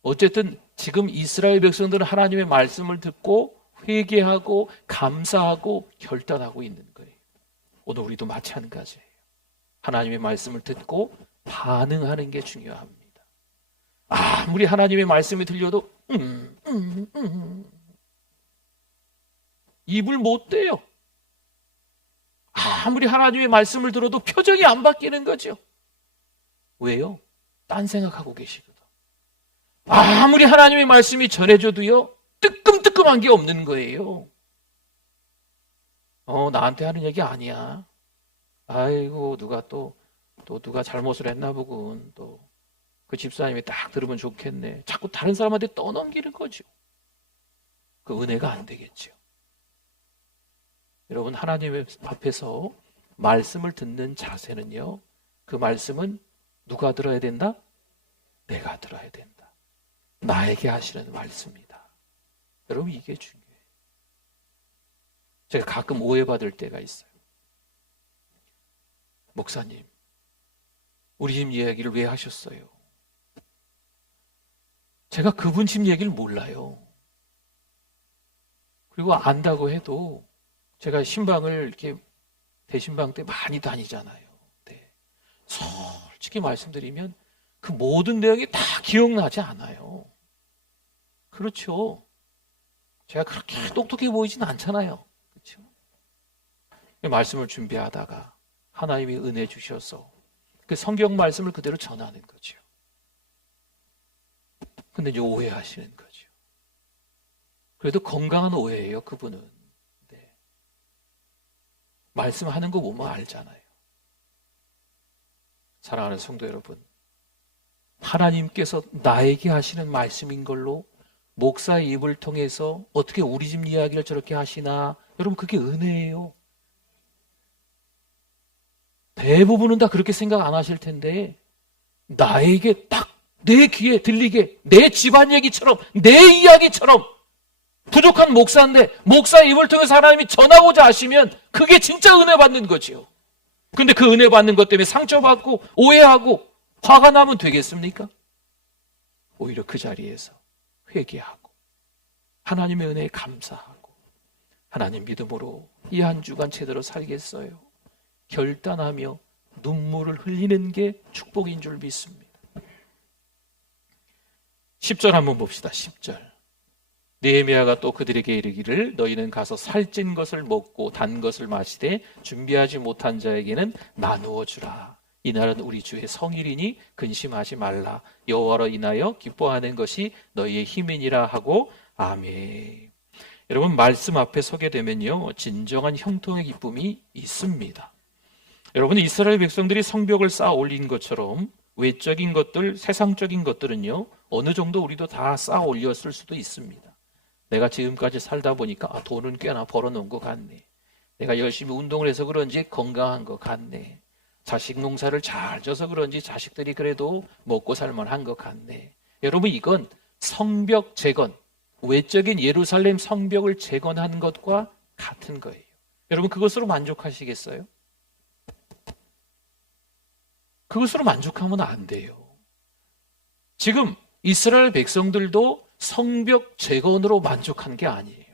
어쨌든 지금 이스라엘 백성들은 하나님의 말씀을 듣고 회개하고 감사하고 결단하고 있는 거예요. 오늘 우리도 마찬가지예요. 하나님의 말씀을 듣고 반응하는 게 중요합니다. 아무리 하나님의 말씀이 들려도 입을 못 대요. 아무리 하나님의 말씀을 들어도 표정이 안 바뀌는 거죠. 왜요? 딴 생각하고 계시거든. 아무리 하나님의 말씀이 전해져도요, 뜨끔뜨끔한 게 없는 거예요. 나한테 하는 얘기 아니야. 아이고, 누가 또 누가 잘못을 했나 보군. 또 그 집사님이 딱 들으면 좋겠네. 자꾸 다른 사람한테 떠넘기는 거죠. 그 은혜가 안 되겠죠. 여러분, 하나님 앞에서 말씀을 듣는 자세는요, 그 말씀은 누가 들어야 된다? 내가 들어야 된다. 나에게 하시는 말씀이다. 여러분, 이게 중요해요. 제가 가끔 오해받을 때가 있어요. 목사님, 우리 집 이야기를 왜 하셨어요? 제가 그분 집 얘기를 몰라요. 그리고 안다고 해도 제가 신방을 이렇게 대신방 때 많이 다니잖아요. 네. 솔직히 말씀드리면 그 모든 내용이 다 기억나지 않아요. 그렇죠. 제가 그렇게 똑똑해 보이진 않잖아요. 그렇죠? 말씀을 준비하다가 하나님이 은혜 주셔서 그 성경 말씀을 그대로 전하는 거죠. 근데 이제 오해하시는 거죠. 그래도 건강한 오해예요, 그분은. 네. 말씀하는 거 보면 알잖아요. 사랑하는 성도 여러분, 하나님께서 나에게 하시는 말씀인 걸로 목사의 입을 통해서 어떻게 우리 집 이야기를 저렇게 하시나? 여러분, 그게 은혜예요. 대부분은 다 그렇게 생각 안 하실 텐데 나에게 딱 내 귀에 들리게 내 집안 얘기처럼 내 이야기처럼 부족한 목사인데 목사의 입을 통해서 하나님이 전하고자 하시면 그게 진짜 은혜 받는 거지요. 근데 그 은혜 받는 것 때문에 상처받고 오해하고 화가 나면 되겠습니까? 오히려 그 자리에서 회개하고 하나님의 은혜에 감사하고 하나님 믿음으로 이 한 주간 제대로 살겠어요 결단하며 눈물을 흘리는 게 축복인 줄 믿습니다. 10절 한번 봅시다. 10절. 느헤미야가 또 그들에게 이르기를 너희는 가서 살찐 것을 먹고 단 것을 마시되 준비하지 못한 자에게는 나누어 주라. 이날은 우리 주의 성일이니 근심하지 말라. 여호와로 인하여 기뻐하는 것이 너희의 힘이니라 하고 아멘. 여러분, 말씀 앞에 서게 되면요 진정한 형통의 기쁨이 있습니다. 여러분, 이스라엘 백성들이 성벽을 쌓아 올린 것처럼 외적인 것들, 세상적인 것들은요 어느 정도 우리도 다 쌓아 올렸을 수도 있습니다. 내가 지금까지 살다 보니까 돈은 꽤나 벌어놓은 것 같네. 내가 열심히 운동을 해서 그런지 건강한 것 같네. 자식 농사를 잘 져서 그런지 자식들이 그래도 먹고 살만한 것 같네. 여러분, 이건 성벽 재건, 외적인 예루살렘 성벽을 재건한 것과 같은 거예요. 여러분, 그것으로 만족하시겠어요? 그것으로 만족하면 안 돼요. 지금 이스라엘 백성들도 성벽 재건으로 만족한 게 아니에요.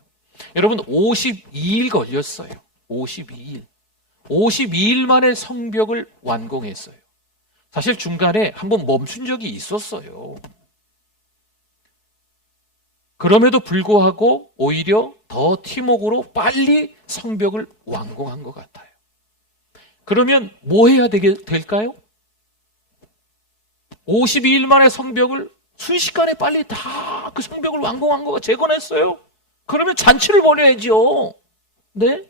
여러분, 52일 걸렸어요. 52일. 52일 만에 성벽을 완공했어요. 사실 중간에 한번 멈춘 적이 있었어요. 그럼에도 불구하고 오히려 더 팀워크로 빨리 성벽을 완공한 것 같아요. 그러면 뭐 해야 될까요? 52일 만에 성벽을 순식간에 빨리 다 그 성벽을 완공한 거가 재건했어요. 그러면 잔치를 벌여야죠. 네?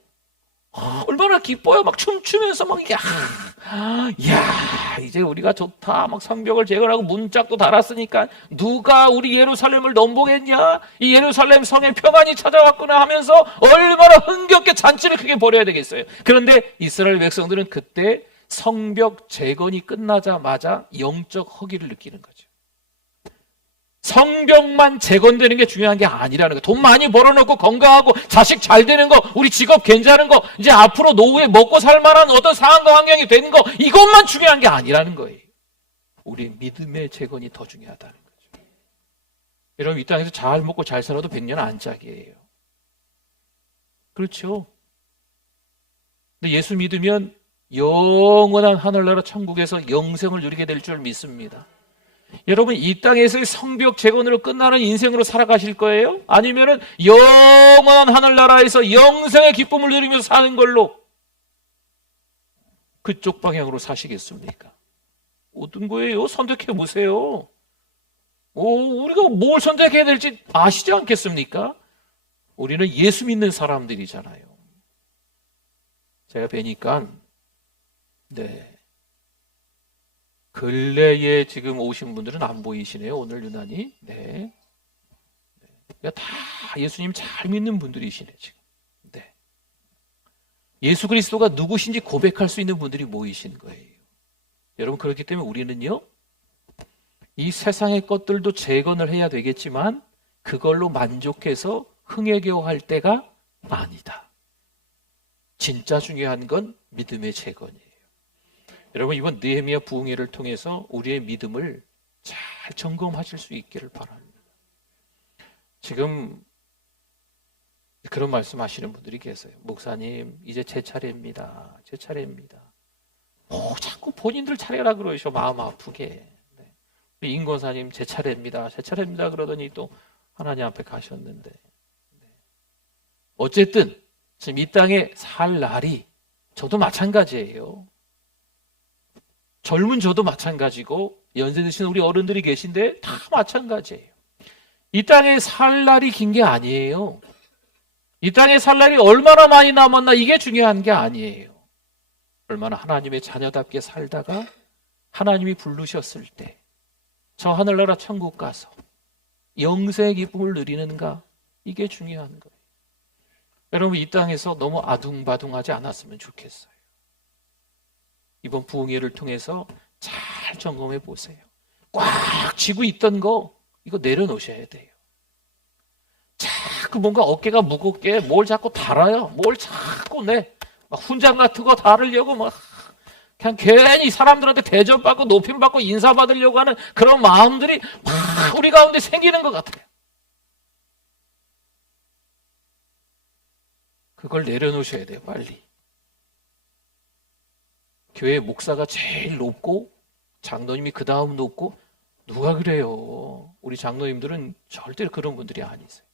얼마나 기뻐요. 막 춤추면서 막 이게 야, 이제 우리가 좋다. 막 성벽을 재건하고 문짝도 달았으니까 누가 우리 예루살렘을 넘보겠냐? 이 예루살렘 성에 평안이 찾아왔구나 하면서 얼마나 흥겹게 잔치를 크게 벌여야 되겠어요. 그런데 이스라엘 백성들은 그때 성벽 재건이 끝나자마자 영적 허기를 느끼는 거죠. 성벽만 재건되는 게 중요한 게 아니라는 거예요. 돈 많이 벌어놓고 건강하고 자식 잘 되는 거, 우리 직업 괜찮은 거, 이제 앞으로 노후에 먹고 살 만한 어떤 상황과 환경이 되는 거, 이것만 중요한 게 아니라는 거예요. 우리 믿음의 재건이 더 중요하다는 거죠. 여러분, 이 땅에서 잘 먹고 잘 살아도 100년 안짝이에요. 그렇죠? 근데 예수 믿으면 영원한 하늘나라 천국에서 영생을 누리게 될 줄 믿습니다. 여러분, 이 땅에서의 성벽 재건으로 끝나는 인생으로 살아가실 거예요? 아니면은 영원한 하늘나라에서 영생의 기쁨을 누리면서 사는 걸로 그쪽 방향으로 사시겠습니까? 어떤 거예요? 선택해 보세요. 우리가 뭘 선택해야 될지 아시지 않겠습니까? 우리는 예수 믿는 사람들이잖아요. 제가 뵈니까 네. 근래에 지금 오신 분들은 안 보이시네요. 오늘 유난히. 네. 다 예수님 잘 믿는 분들이시네, 지금. 네. 예수 그리스도가 누구신지 고백할 수 있는 분들이 모이신 거예요. 여러분, 그렇기 때문에 우리는요, 이 세상의 것들도 재건을 해야 되겠지만, 그걸로 만족해서 흥에 겨워할 때가 아니다. 진짜 중요한 건 믿음의 재건이에요. 여러분, 이번 느헤미야 부흥회를 통해서 우리의 믿음을 잘 점검하실 수 있기를 바랍니다. 지금 그런 말씀하시는 분들이 계세요. 목사님, 이제 제 차례입니다. 제 차례입니다. 자꾸 본인들 차례라 그러셔. 마음 아프게. 네. 우리 임 권사님 제 차례입니다. 제 차례입니다. 그러더니 또 하나님 앞에 가셨는데. 네. 어쨌든 지금 이 땅에 살 날이 저도 마찬가지예요. 젊은 저도 마찬가지고 연세 드신 우리 어른들이 계신데 다 마찬가지예요. 이 땅에 살 날이 긴 게 아니에요. 이 땅에 살 날이 얼마나 많이 남았나 이게 중요한 게 아니에요. 얼마나 하나님의 자녀답게 살다가 하나님이 부르셨을 때 저 하늘나라 천국 가서 영생의 기쁨을 누리는가 이게 중요한 거예요. 여러분 이 땅에서 너무 아둥바둥하지 않았으면 좋겠어요. 이번 부흥회를 통해서 잘 점검해 보세요. 꽉 쥐고 있던 거 이거 내려놓으셔야 돼요. 자꾸 뭔가 어깨가 무겁게 뭘 자꾸 달아요. 뭘 자꾸 막 훈장 같은 거 달으려고 막 그냥 괜히 사람들한테 대접받고 높임받고 인사받으려고 하는 그런 마음들이 막 우리 가운데 생기는 것 같아요. 그걸 내려놓으셔야 돼요. 빨리. 교회 목사가 제일 높고 장로님이 그 다음 높고 누가 그래요? 우리 장로님들은 절대 그런 분들이 아니세요.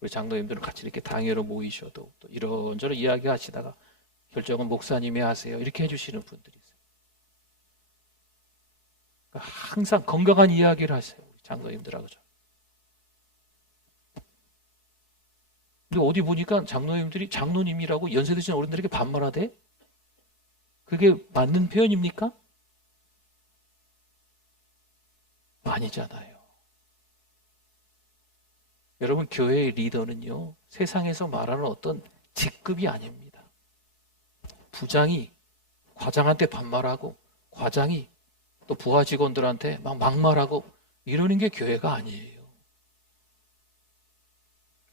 우리 장로님들은 같이 이렇게 당회로 모이셔도 또 이런저런 이야기 하시다가 결정은 목사님이 하세요. 이렇게 해주시는 분들이세요. 항상 건강한 이야기를 하세요. 우리 장로님들하고. 근데 어디 보니까 장로님들이 장로님이라고 연세 드신 어른들에게 반말하대? 그게 맞는 표현입니까? 아니잖아요. 여러분 교회의 리더는요 세상에서 말하는 어떤 직급이 아닙니다. 부장이 과장한테 반말하고 과장이 또 부하 직원들한테 막 막말하고 이러는 게 교회가 아니에요.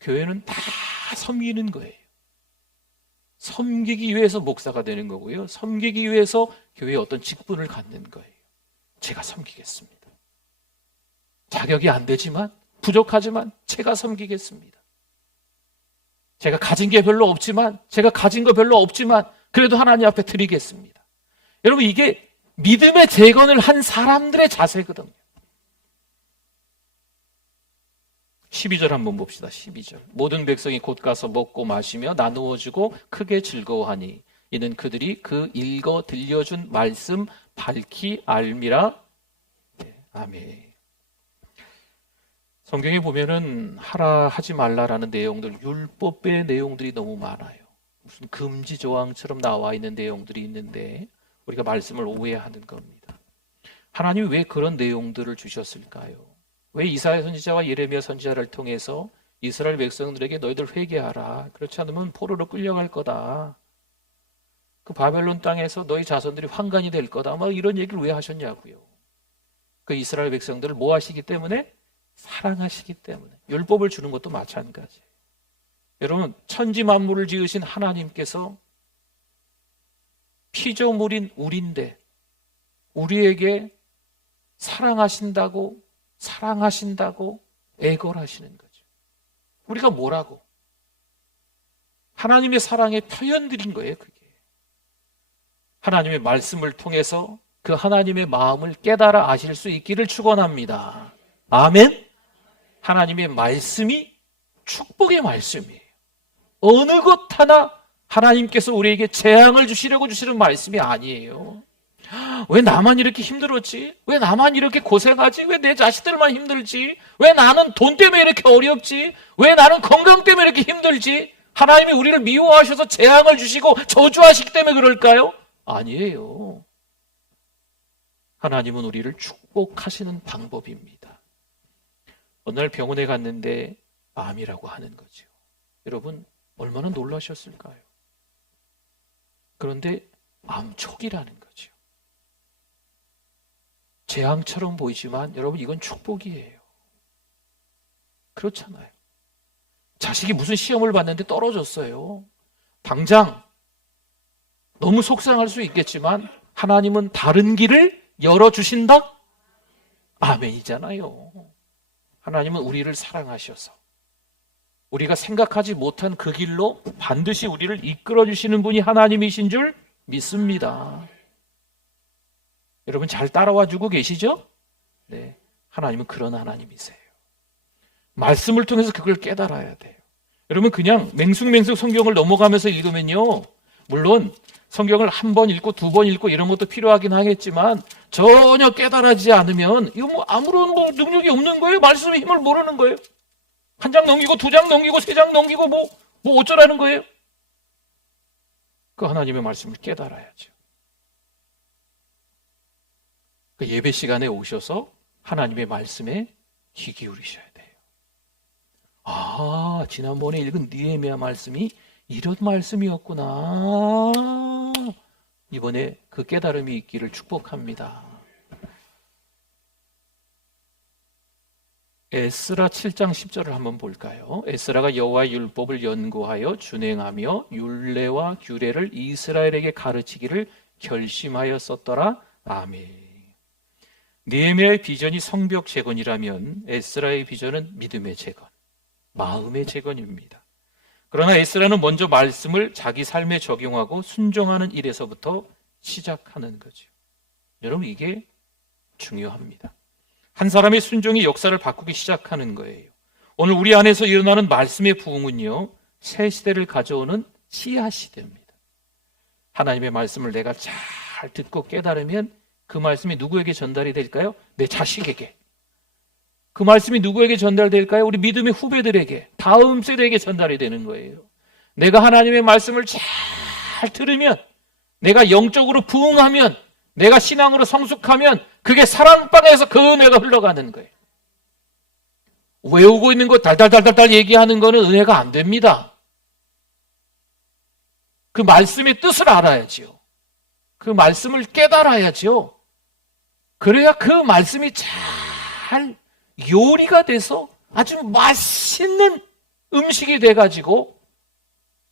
교회는 다 섬기는 거예요. 섬기기 위해서 목사가 되는 거고요. 섬기기 위해서 교회에 어떤 직분을 갖는 거예요. 제가 섬기겠습니다. 자격이 안 되지만 부족하지만 제가 섬기겠습니다. 제가 가진 게 별로 없지만 제가 가진 거 별로 없지만 그래도 하나님 앞에 드리겠습니다. 여러분 이게 믿음의 재건을 한 사람들의 자세거든요. 12절 한번 봅시다. 12절. 모든 백성이 곧 가서 먹고 마시며 나누어 주고 크게 즐거워하니 이는 그들이 그 읽어 들려준 말씀 밝히 알미라. 네, 아멘. 성경에 보면은 하라 하지 말라라는 내용들, 율법의 내용들이 너무 많아요. 무슨 금지 조항처럼 나와 있는 내용들이 있는데 우리가 말씀을 오해하는 겁니다. 하나님이 왜 그런 내용들을 주셨을까요? 왜 이사야 선지자와 예레미야 선지자를 통해서 이스라엘 백성들에게 너희들 회개하라. 그렇지 않으면 포로로 끌려갈 거다. 그 바벨론 땅에서 너희 자손들이 환관이 될 거다. 막 이런 얘기를 왜 하셨냐고요. 그 이스라엘 백성들을 뭐 하시기 때문에? 사랑하시기 때문에. 율법을 주는 것도 마찬가지예요. 여러분 천지 만물을 지으신 하나님께서 피조물인 우리인데 우리에게 사랑하신다고 애걸하시는 거죠. 우리가 뭐라고? 하나님의 사랑의 표현들인 거예요. 그게 하나님의 말씀을 통해서 그 하나님의 마음을 깨달아 아실 수 있기를 축원합니다. 아멘. 하나님의 말씀이 축복의 말씀이에요. 어느 것 하나 하나님께서 우리에게 재앙을 주시려고 주시는 말씀이 아니에요. 왜 나만 이렇게 힘들었지? 왜 나만 이렇게 고생하지? 왜 내 자식들만 힘들지? 왜 나는 돈 때문에 이렇게 어렵지? 왜 나는 건강 때문에 이렇게 힘들지? 하나님이 우리를 미워하셔서 재앙을 주시고 저주하시기 때문에 그럴까요? 아니에요. 하나님은 우리를 축복하시는 방법입니다. 어느 날 병원에 갔는데 암이라고 하는 거죠. 여러분 얼마나 놀라셨을까요? 그런데 암 초기라는 거죠. 재앙처럼 보이지만 여러분 이건 축복이에요. 그렇잖아요. 자식이 무슨 시험을 봤는데 떨어졌어요. 당장 너무 속상할 수 있겠지만 하나님은 다른 길을 열어주신다? 아멘이잖아요. 하나님은 우리를 사랑하셔서 우리가 생각하지 못한 그 길로 반드시 우리를 이끌어 주시는 분이 하나님이신 줄 믿습니다. 여러분 잘 따라와 주고 계시죠? 네, 하나님은 그런 하나님이세요. 말씀을 통해서 그걸 깨달아야 돼요. 여러분 그냥 맹숭맹숭 성경을 넘어가면서 읽으면요, 물론 성경을 한 번 읽고 두 번 읽고 이런 것도 필요하긴 하겠지만 전혀 깨달아지지 않으면 이거 뭐 아무런 능력이 없는 거예요. 말씀의 힘을 모르는 거예요. 한 장 넘기고 두 장 넘기고 세 장 넘기고 뭐 어쩌라는 거예요? 그 하나님의 말씀을 깨달아야죠. 그 예배 시간에 오셔서 하나님의 말씀에 귀 기울이셔야 돼요. 아, 지난번에 읽은 느헤미야 말씀이 이런 말씀이었구나. 이번에 그 깨달음이 있기를 축복합니다. 에스라 7장 10절을 한번 볼까요? 에스라가 여호와의 율법을 연구하여 준행하며 율례와 규례를 이스라엘에게 가르치기를 결심하였었더라. 아멘. 느헤미야의 비전이 성벽 재건이라면 에스라의 비전은 믿음의 재건, 마음의 재건입니다. 그러나 에스라는 먼저 말씀을 자기 삶에 적용하고 순종하는 일에서부터 시작하는 거죠. 여러분 이게 중요합니다. 한 사람의 순종이 역사를 바꾸기 시작하는 거예요. 오늘 우리 안에서 일어나는 말씀의 부흥은요, 새 시대를 가져오는 씨앗이 됩니다. 하나님의 말씀을 내가 잘 듣고 깨달으면 그 말씀이 누구에게 전달이 될까요? 내 자식에게. 그 말씀이 누구에게 전달될까요? 우리 믿음의 후배들에게, 다음 세대에게 전달이 되는 거예요. 내가 하나님의 말씀을 잘 들으면, 내가 영적으로 부흥하면, 내가 신앙으로 성숙하면 그게 사랑방에서 그 은혜가 흘러가는 거예요. 외우고 있는 거 달달달달달 얘기하는 거는 은혜가 안 됩니다. 그 말씀의 뜻을 알아야지요. 그 말씀을 깨달아야지요. 그래야 그 말씀이 잘 요리가 돼서 아주 맛있는 음식이 돼가지고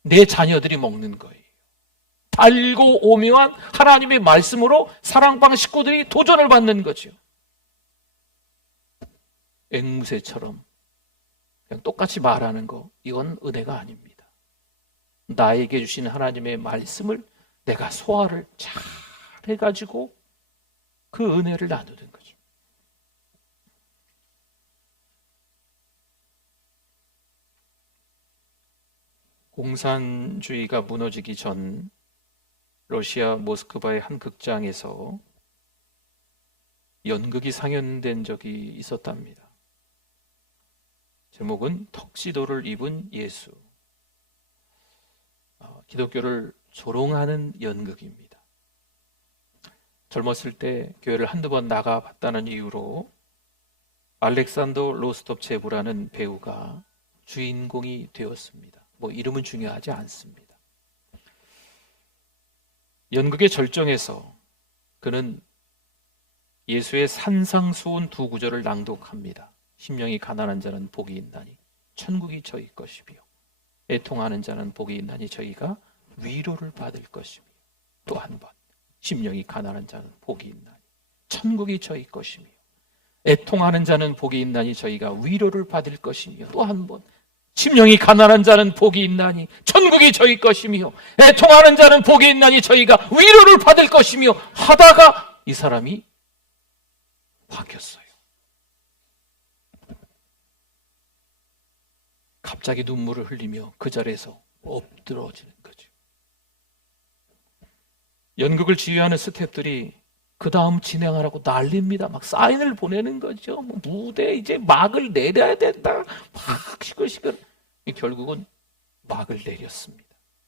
내 자녀들이 먹는 거예요. 달고 오묘한 하나님의 말씀으로 사랑방 식구들이 도전을 받는 거죠. 앵무새처럼 그냥 똑같이 말하는 거, 이건 은혜가 아닙니다. 나에게 주신 하나님의 말씀을 내가 소화를 잘 해가지고 그 은혜를 나누는 거죠. 공산주의가 무너지기 전 러시아 모스크바의 한 극장에서 연극이 상연된 적이 있었답니다. 제목은 턱시도를 입은 예수. 기독교를 조롱하는 연극입니다. 젊었을 때 교회를 한두 번 나가봤다는 이유로 알렉산더 로스톱체브라는 배우가 주인공이 되었습니다. 뭐 이름은 중요하지 않습니다. 연극의 절정에서 그는 예수의 산상수훈 두 구절을 낭독합니다. 심령이 가난한 자는 복이 있나니 천국이 저희 것이며 애통하는 자는 복이 있나니 저희가 위로를 받을 것이며 또 한 번 심령이 가난한 자는 복이 있나니 천국이 저희 것이며 애통하는 자는 복이 있나니 저희가 위로를 받을 것이며 또 한 번 심령이 가난한 자는 복이 있나니 천국이 저희 것이며 애통하는 자는 복이 있나니 저희가 위로를 받을 것이며 하다가 이 사람이 바뀌었어요. 갑자기 눈물을 흘리며 그 자리에서 엎드러지는 거죠. 연극을 지휘하는 스태프들이 그 다음 진행하라고 난립니다. 막 사인을 보내는 거죠. 뭐 무대에 이제 막을 내려야 된다. 막 시끌시끌. 결국은 막을 내렸습니다.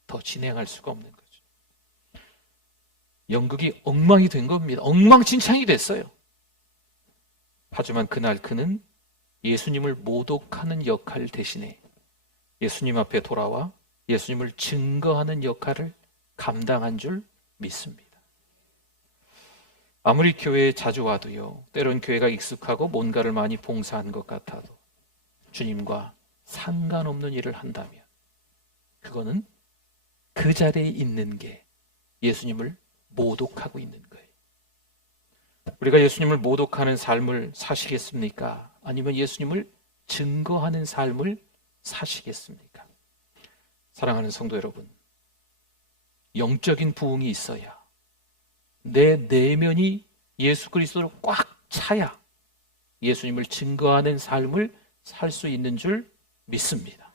더 진행할 수가 없는 거죠. 연극이 엉망이 된 겁니다. 엉망진창이 됐어요. 하지만 그날 그는 예수님을 모독하는 역할 대신에 예수님 앞에 돌아와 예수님을 증거하는 역할을 감당한 줄 믿습니다. 아무리 교회에 자주 와도요, 때론 교회가 익숙하고 뭔가를 많이 봉사한 것 같아도 주님과 상관없는 일을 한다면 그거는 그 자리에 있는 게 예수님을 모독하고 있는 거예요. 우리가 예수님을 모독하는 삶을 사시겠습니까? 아니면 예수님을 증거하는 삶을 사시겠습니까? 사랑하는 성도 여러분, 영적인 부흥이 있어야, 내 내면이 예수 그리스도로 꽉 차야 예수님을 증거하는 삶을 살 수 있는 줄 믿습니다.